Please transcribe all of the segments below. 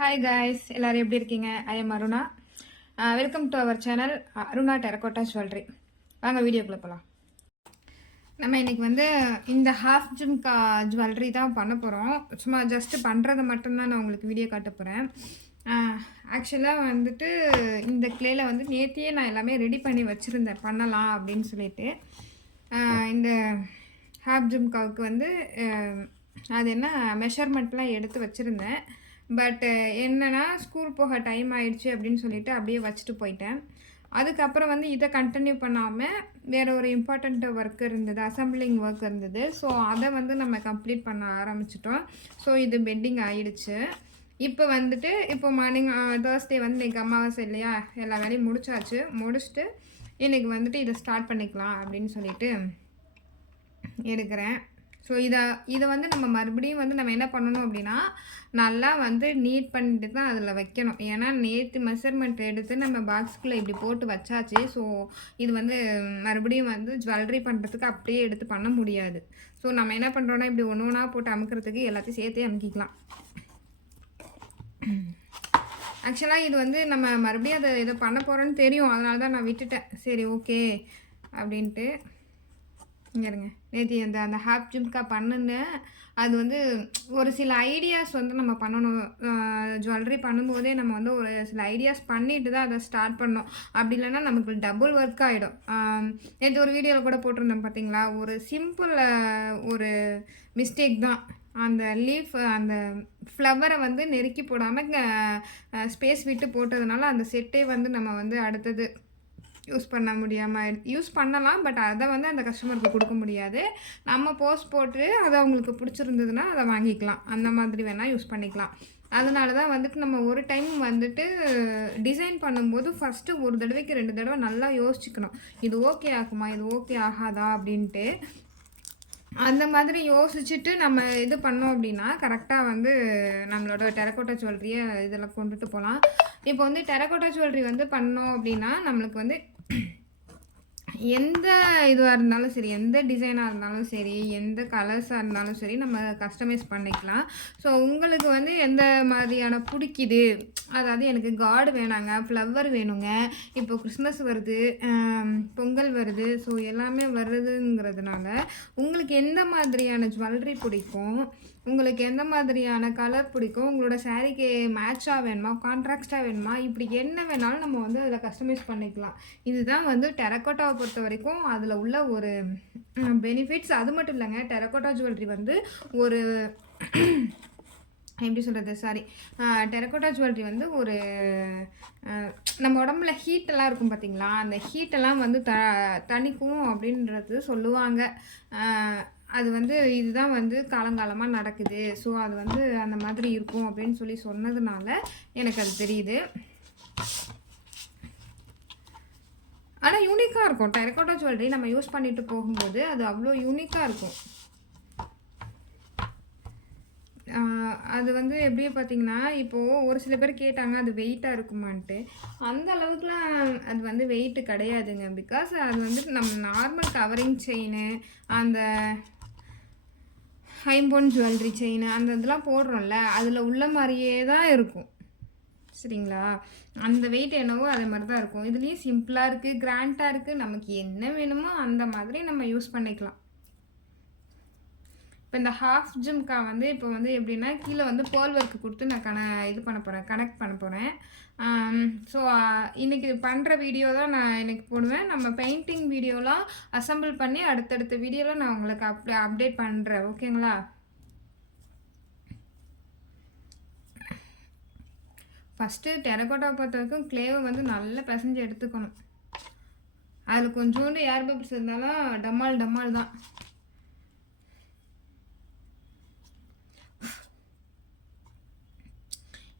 Hi guys, எல்லாரும் எப்படி இருக்கீங்க? I am Aruna. Welcome to our channel Aruna terracotta jewellery. வாங்க வீடியோக்குள்ளே போகலாம். நம்ம இன்னைக்கு வந்து இந்த ஹாஃப் ஜும்கா ஜுவல்லரி தான் பண்ண போகிறோம். சும்மா ஜஸ்ட்டு பண்ணுறதை மட்டும்தான் நான் உங்களுக்கு வீடியோ காட்ட போகிறேன். ஆக்சுவலாக வந்துட்டு இந்த கிளேயில் வந்து நேத்தியே நான் எல்லாமே ரெடி பண்ணி வச்சுருந்தேன் பண்ணலாம் அப்படின்னு சொல்லிட்டு. இந்த ஹாஃப் ஜும்காவுக்கு வந்து அது என்ன மெஷர்மெண்ட்லாம் எடுத்து வச்சுருந்தேன். பட் என்னென்னா ஸ்கூல் போக டைம் ஆயிடுச்சு அப்படின்னு சொல்லிட்டு அப்படியே வச்சுட்டு போயிட்டேன். அதுக்கப்புறம் வந்து இதை கண்டினியூ பண்ணாமல் வேறு ஒரு இம்பார்ட்டண்ட் ஒர்க் இருந்தது, அசம்பிளிங் ஒர்க் இருந்தது. ஸோ அதை வந்து நம்ம கம்ப்ளீட் பண்ண ஆரம்பிச்சிட்டோம். ஸோ இது பெண்டிங் ஆகிடுச்சு. இப்போ வந்துட்டு இப்போ மார்னிங் தேர்ஸ்டே வந்து இன்றைக்கி அமாவாசை இல்லையா, எல்லா வேலையும் முடிச்சுட்டு இன்றைக்கி வந்துட்டு இதை ஸ்டார்ட் பண்ணிக்கலாம் அப்படின்னு சொல்லிட்டு எடுக்கிறேன். ஸோ இதை வந்து நம்ம மறுபடியும் வந்து நம்ம என்ன பண்ணணும் அப்படின்னா, நல்லா வந்து நீட் பண்ணிட்டு தான் அதில் வைக்கணும். ஏன்னா நேற்று மெஷர்மெண்ட் எடுத்து நம்ம பாக்ஸுக்குள்ளே இப்படி போட்டு வச்சாச்சு. ஸோ இது வந்து மறுபடியும் வந்து ஜுவல்லரி பண்ணுறதுக்கு அப்படியே எடுத்து பண்ண முடியாது. ஸோ நம்ம என்ன பண்ணுறோன்னா, இப்படி ஒன்று ஒன்றா போட்டு அமுக்கிறதுக்கு எல்லாத்தையும் சேர்த்தே அமுக்கிக்கலாம். ஆக்சுவலாக இது வந்து நம்ம மறுபடியும் இதை பண்ண போகிறோன்னு தெரியும், அதனால தான் நான் விட்டுட்டேன். சரி ஓகே அப்படின்ட்டு. இங்கேருங்க, நேற்று அந்த ஹாஃப் ஜும்கா பண்ணுனேன். அது வந்து ஒரு சில ஐடியாஸ் வந்து நம்ம பண்ணணும். ஜுவல்லரி பண்ணும்போதே நம்ம வந்து ஒரு சில ஐடியாஸ் பண்ணிட்டு தான் அதை ஸ்டார்ட் பண்ணோம். அப்படி இல்லைன்னா நமக்கு டபுள் ஒர்க் ஆகிடும். நேற்று ஒரு வீடியோவில் கூட போட்டிருந்தேன் பார்த்தீங்களா, ஒரு சிம்பிள் ஒரு மிஸ்டேக் தான். அந்த லீஃப் அந்த ஃப்ளவரை வந்து நெருக்கி போடாமல் ஸ்பேஸ் விட்டு போட்டதுனால அந்த செட்டே வந்து நம்ம வந்து அடுத்தது யூஸ் பண்ண முடியாமல் யூஸ் பண்ணலாம். பட் அதை வந்து அந்த கஸ்டமருக்கு கொடுக்க முடியாது. நம்ம போஸ்ட் போட்டு அது அவங்களுக்கு பிடிச்சிருந்ததுன்னா அதை வாங்கிக்கலாம். அந்த மாதிரி வேணால் யூஸ் பண்ணிக்கலாம். அதனால தான் வந்துட்டு நம்ம ஒரு டைம் வந்துட்டு டிசைன் பண்ணும்போது ஃபஸ்ட்டு ஒரு தடவைக்கு 2 தடவை நல்லா யோசிச்சுக்கணும். இது ஓகே ஆகுமா, இது ஓகே ஆகாதா அப்படின்ட்டு. அந்த மாதிரி யோசிச்சுட்டு நம்ம இது பண்ணோம் அப்படின்னா கரெக்டாக வந்து நம்மளோட டெரகோட்டா ஜுவல்லரியை இதில் கொண்டுட்டு போகலாம். இப்போ வந்து டெரகோட்டா ஜுவல்லரி வந்து பண்ணோம் அப்படின்னா நம்மளுக்கு வந்து எந்த இதுவாக இருந்தாலும் சரி, எந்த டிசைனாக இருந்தாலும் சரி, எந்த கலர்ஸாக இருந்தாலும் சரி நம்ம கஸ்டமைஸ் பண்ணிக்கலாம். ஸோ உங்களுக்கு வந்து எந்த மாதிரியான பிடிக்குது, அதாவது எனக்கு கார்டு வேணாங்க, ஃப்ளவர் வேணுங்க, இப்போ கிறிஸ்மஸ் வருது, பொங்கல் வருது, ஸோ எல்லாமே வருதுங்கிறதுனால உங்களுக்கு எந்த மாதிரியான ஜுவல்லரி பிடிக்கும், உங்களுக்கு எந்த மாதிரியான கலர் பிடிக்கும், உங்களோட சாரீக்கு மேட்சாக வேணுமா, கான்ட்ராக்டாக வேணுமா, இப்படி என்ன வேணாலும் நம்ம வந்து அதில் கஸ்டமைஸ் பண்ணிக்கலாம். இதுதான் வந்து டெரகோட்டாவை பொறுத்த வரைக்கும் அதில் உள்ள ஒரு பெனிஃபிட்ஸ். அது மட்டும் இல்லைங்க, டெரகோட்டா ஜுவல்லரி வந்து ஒரு எப்படி சொல்கிறது, டெரகோட்டா ஜுவல்லரி வந்து ஒரு நம்ம உடம்புல ஹீட்டெல்லாம் இருக்கும் பார்த்தீங்களா, அந்த ஹீட்டெல்லாம் வந்து தணிக்கும் அப்படின்றது சொல்லுவாங்க. அது வந்து இதுதான் வந்து காலங்காலமாக நடக்குது. ஸோ அது வந்து அந்த மாதிரி இருக்கும் அப்படின்னு சொல்லி சொன்னதுனால எனக்கு அது தெரியுது. ஆனால் யூனிக்காக இருக்கும் டெரகோட்டா ஜுவல்லரி. நம்ம யூஸ் பண்ணிட்டு போகும்போது அது அவ்வளோ யூனிக்காக இருக்கும். அது வந்து எப்படியே பார்த்தீங்கன்னா, இப்போது ஒரு சில பேர் கேட்டாங்க அது வெயிட்டாக இருக்குமான்ட்டு. அந்த அளவுக்குலாம் அது வந்து வெயிட்டு கிடையாதுங்க. பிகாஸ் அது வந்துட்டு நம்ம நார்மல் கவரிங் செயினு, அந்த ஐம்பொன் ஜுவல்லரி செயின், அந்த இதெல்லாம் போடுறோம்ல, அதில் உள்ள மாதிரியே தான் இருக்கும். சரிங்களா, அந்த வெயிட் என்னவோ அதே மாதிரி தான் இருக்கும். இதுலேயும் சிம்பிளாக இருக்குது, கிராண்டாக இருக்குது, நமக்கு என்ன வேணுமோ அந்த மாதிரி நம்ம யூஸ் பண்ணிக்கலாம். இப்போ இந்த ஹாஃப் ஜும்கா வந்து இப்போ வந்து எப்படின்னா, கீழே வந்து பேர்ல் ஒர்க்கு கொடுத்து நான் இது பண்ண போகிறேன், கனெக்ட் பண்ண போகிறேன். ஸோ இன்றைக்கி பண்ணுற வீடியோ தான் நான் இன்றைக்கி போடுவேன். நம்ம பெயிண்டிங் வீடியோலாம் அசம்பிள் பண்ணி அடுத்தடுத்த வீடியோவில் நான் உங்களுக்கு அப்டேட் பண்ணுறேன். ஓகேங்களா? ஃபஸ்ட்டு டெரகோட்டா பொறுத்த வரைக்கும் கிளேவை வந்து நல்லா பிசைஞ்சு எடுத்துக்கணும். அதில் கொஞ்சோண்டு ஏர் பபிள்ஸ் இருந்தாலும் டம்மால் தான்.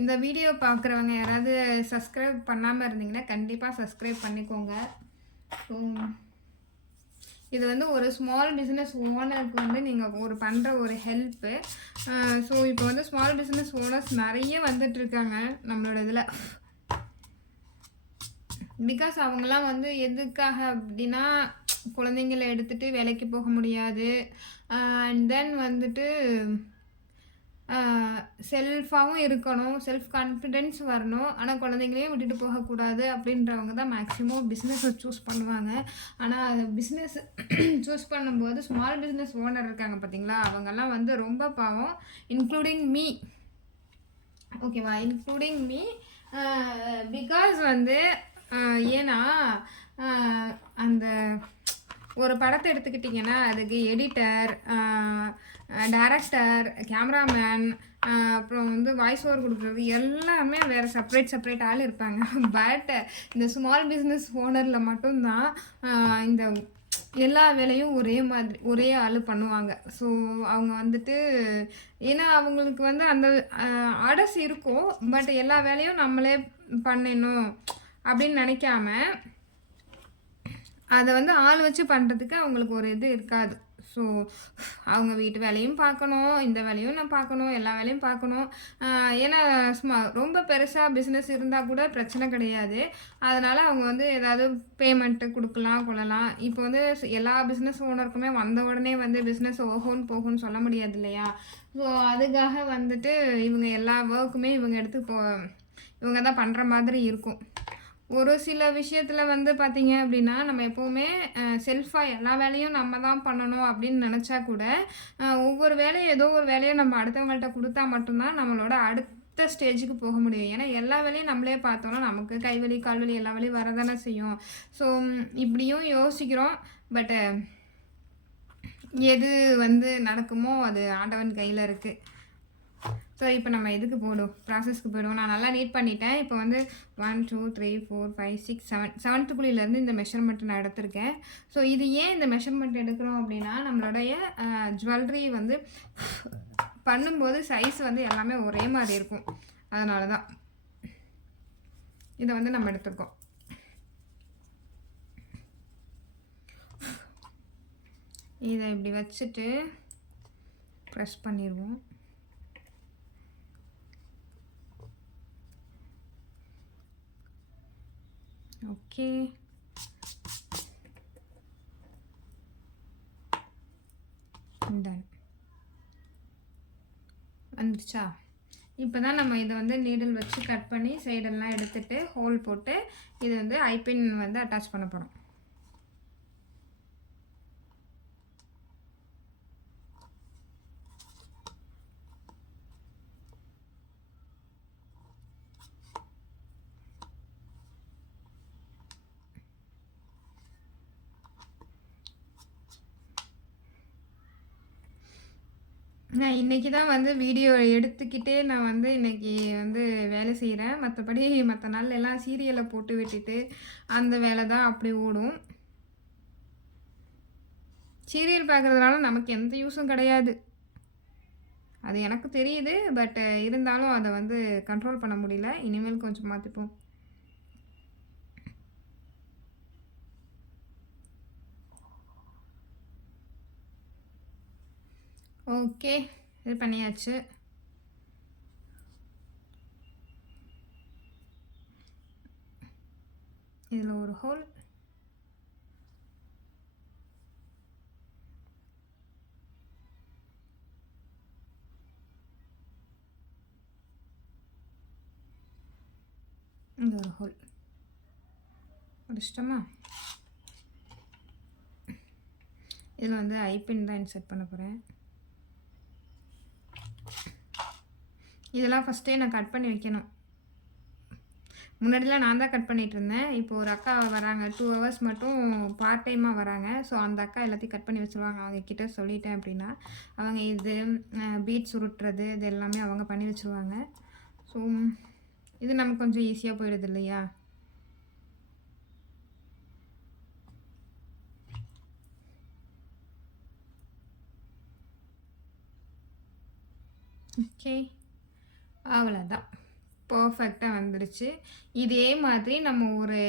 இந்த வீடியோ பார்க்குறவங்க யாராவது சப்ஸ்கிரைப் பண்ணாமல் இருந்தீங்கன்னா கண்டிப்பாக சப்ஸ்கிரைப் பண்ணிக்கோங்க. இது வந்து ஒரு ஸ்மால் பிஸ்னஸ் ஓனருக்கு வந்து நீங்கள் பண்ணுற ஒரு ஹெல்ப்பு. ஸோ இப்போ வந்து ஸ்மால் பிஸ்னஸ் ஓனர்ஸ் நிறைய வந்துட்டுருக்காங்க நம்மளோட இதில். பிகாஸ் அவங்களாம் வந்து எதுக்காக அப்படின்னா, குழந்தைங்களை எடுத்துகிட்டு வேலைக்கு போக முடியாது. அண்ட் தென் வந்துட்டு செல்ஃபாகவும் இருக்கணும், செல்ஃப் கான்ஃபிடென்ஸ் வரணும். ஆனால் குழந்தைங்களையும் விட்டுட்டு போகக்கூடாது அப்படின்றவங்க தான் மேக்ஸிமம் பிஸ்னஸை சூஸ் பண்ணுவாங்க. ஆனால் அது பிஸ்னஸ் சூஸ் பண்ணும்போது ஸ்மால் பிஸ்னஸ் ஓனர் இருக்காங்க பார்த்தீங்களா, அவங்கெல்லாம் வந்து ரொம்ப பாவம். இன்க்ளூடிங் மீ, ஓகேவா, இன்க்ளூடிங் மீ. பிகாஸ் வந்து ஏன்னா அந்த ஒரு படத்தை எடுத்துக்கிட்டிங்கன்னா அதுக்கு எடிட்டர், டைரக்டர், கேமராமேன், அப்புறம் வந்து வாய்ஸ் ஓவர் கொடுக்குறது எல்லாமே வேறு செப்பரேட் ஆள் இருப்பாங்க. பட் இந்த ஸ்மால் பிஸ்னஸ் ஓனரில் மட்டும்தான் இந்த எல்லா வேலையும் ஒரே மாதிரி ஒரே ஆள் பண்ணுவாங்க. ஸோ அவங்க வந்துட்டு ஏன்னா அவங்களுக்கு வந்து அந்த ஆர்டர்ஸ் இருக்கும், பட் எல்லா வேலையும் நம்மளே பண்ணணும் அப்படின்னு நினைக்காம அதை வந்து ஆள் வச்சு பண்ணுறதுக்கு அவங்களுக்கு ஒரு இது இருக்காது. ஸோ அவங்க வீட்டு வேலையும் பார்க்கணும், இந்த வேலையும் நான் பார்க்கணும், எல்லா வேலையும் பார்க்கணும். ஏன்னா ரொம்ப பெருசாக பிஸ்னஸ் இருந்தால் கூட பிரச்சனை கிடையாது. அதனால் அவங்க வந்து ஏதாவது பேமெண்ட்டு கொடுக்கலாம் கொள்ளலாம். இப்போ வந்து எல்லா பிஸ்னஸ் ஓனருக்குமே வந்த உடனே வந்து பிஸ்னஸ் ஓஹோன்னு போகும்னு சொல்ல முடியாது இல்லையா. ஸோ அதுக்காக வந்துட்டு இவங்க எல்லா ஒர்க்குமே இவங்க தான் பண்ணுற மாதிரி இருக்கும். ஒரு சில விஷயத்தில் வந்து பார்த்திங்க அப்படின்னா நம்ம எப்போவுமே செல்ஃபாக எல்லா வேலையும் நம்ம தான் பண்ணணும் அப்படின்னு நினச்சா கூட ஒவ்வொரு வேலையும் ஏதோ ஒரு வேலையை நம்ம அடுத்தவங்கள்ட்ட கொடுத்தா மட்டும்தான் நம்மளோட அடுத்த ஸ்டேஜுக்கு போக முடியும். ஏன்னா எல்லா வேலையும் நம்மளே பார்த்தோன்னா நமக்கு கைவலி கால்வலி எல்லா வேலையும் வரதானே செய்யும். ஸோ இப்படியும் யோசிக்கிறோம். பட்டு எது வந்து நடக்குமோ அது ஆண்டவன் கையில் இருக்குது. ஸோ இப்போ நம்ம இதுக்கு ப்ராசஸ்க்கு போய்டுவோம். நான் நல்லா நீட் பண்ணிட்டேன். இப்போ வந்து 1 2 3 4 5 6 7 7th குழியிலேருந்து இந்த மெஷர்மெண்ட் நான் எடுத்திருக்கேன். ஸோ இது ஏன் இந்த மெஷர்மெண்ட் எடுக்கிறோம் அப்படின்னா நம்மளுடைய ஜுவல்லரி வந்து பண்ணும்போது சைஸ் வந்து எல்லாமே ஒரே மாதிரி இருக்கும். அதனால தான் இதை வந்து நம்ம எடுத்துருக்கோம். இதை இப்படி வச்சுட்டு ப்ரெஸ் பண்ணிடுவோம். ஓகே, டன் வந்துடுச்சா. இப்போ தான் நம்ம இதை வந்து நீடில் வச்சு கட் பண்ணி சைடெல்லாம் எடுத்துகிட்டு ஹோல் போட்டு இது வந்து ஐபின் வந்து அட்டாச் பண்ண போகிறோம். நான் இன்றைக்கி தான் வந்து வீடியோ எடுத்துக்கிட்டே நான் வந்து இன்றைக்கி வந்து வேலை செய்கிறேன். மற்றபடி மற்ற நாள் எல்லாம் சீரியலை போட்டு விட்டுட்டு அந்த வேலை தான் அப்படி ஓடும். சீரியல் பார்க்குறதுனால நமக்கு எந்த யூஸும் கிடையாது, அது எனக்கு தெரியுது. பட் இருந்தாலும் அதை வந்து கண்ட்ரோல் பண்ண முடியல. இனிமேல் கொஞ்சம் மாற்றிப்போம். ஓகே, இது பண்ணியாச்சு. இதில் ஒரு ஹோல், இந்த ஒரு ஹோல் முடிச்சிட்டோமா. இதில் வந்து ஐபின் தான் இன்சர்ட் பண்ண போகிறேன். இதெல்லாம் ஃபஸ்ட்டே நான் கட் பண்ணி வைக்கணும். முன்னாடிலாம் நான் தான் கட் பண்ணிகிட்டு இருந்தேன். இப்போ ஒரு அக்கா வராங்க, 2 hours மட்டும் பார்ட் டைமாக வராங்க. ஸோ அந்த அக்கா எல்லாத்தையும் கட் பண்ணி வச்சுருவாங்க. அவங்கக்கிட்ட சொல்லிட்டேன் அப்படின்னா அவங்க இது பீட்ஸ் உருட்டுறது இது எல்லாமே அவங்க பண்ணி வச்சுருவாங்க. ஸோ இது நமக்கு கொஞ்சம் ஈஸியாக போயிடுது இல்லையா. ஓகே, அவ்வளோதான், பர்ஃபெக்டாக வந்துடுச்சு. இதே மாதிரி நம்ம ஒரு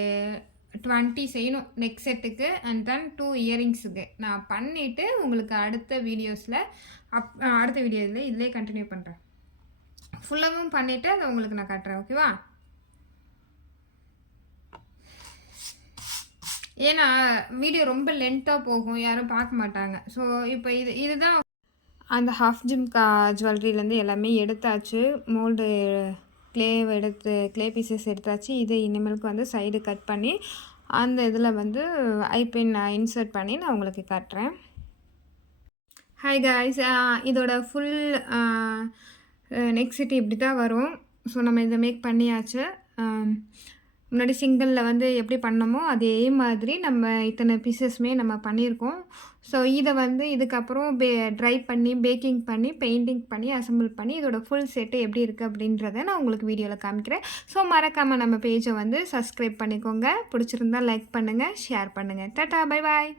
20 செய்யணும் நெக் செட்டுக்கு அண்ட் தென் 2 இயரிங்ஸுக்கு. நான் பண்ணிவிட்டு உங்களுக்கு அடுத்த வீடியோஸில் அடுத்த வீடியோவில் இதிலே கண்டினியூ பண்ணுறேன். ஃபுல்லாகவும் பண்ணிவிட்டு அதை உங்களுக்கு நான் காட்டுறேன், ஓகேவா. ஏன்னா வீடியோ ரொம்ப லென்த்தாக போகும், யாரும் பார்க்க மாட்டாங்க. ஸோ இப்போ இதுதான் அந்த ஹாஃப் ஜிம்கா ஜுவல்லரிலேருந்து எல்லாமே எடுத்தாச்சு. மோல்டு க்ளே பீசஸ் எடுத்தாச்சு. இது இனிமேலுக்கு வந்து சைடு கட் பண்ணி அந்த இதில் வந்து ஐபின் நான் இன்சர்ட் பண்ணி நான் உங்களுக்கு காட்டுறேன். ஹாய் காய்ஸ், இதோட ஃபுல் நெக் செட் இப்படி தான் வரும். ஸோ நம்ம இதை மேக் பண்ணியாச்சு. முன்னாடி சிங்கிளில் வந்து எப்படி பண்ணோமோ அதே மாதிரி நம்ம இத்தனை பீசஸுமே நம்ம பண்ணியிருக்கோம். ஸோ இதை வந்து இதுக்கப்புறம் ட்ரை பண்ணி பேக்கிங் பண்ணி பெயிண்டிங் பண்ணி அசம்பிள் பண்ணி இதோட ஃபுல் செட்டு எப்படி இருக்குது அப்படின்றத நான் உங்களுக்கு வீடியோவில் காமிக்கிறேன். ஸோ மறக்காமல் நம்ம பேஜை வந்து சப்ஸ்கிரைப் பண்ணிக்கோங்க. பிடிச்சிருந்தா லைக் பண்ணுங்கள், ஷேர் பண்ணுங்கள். Tata, bye bye.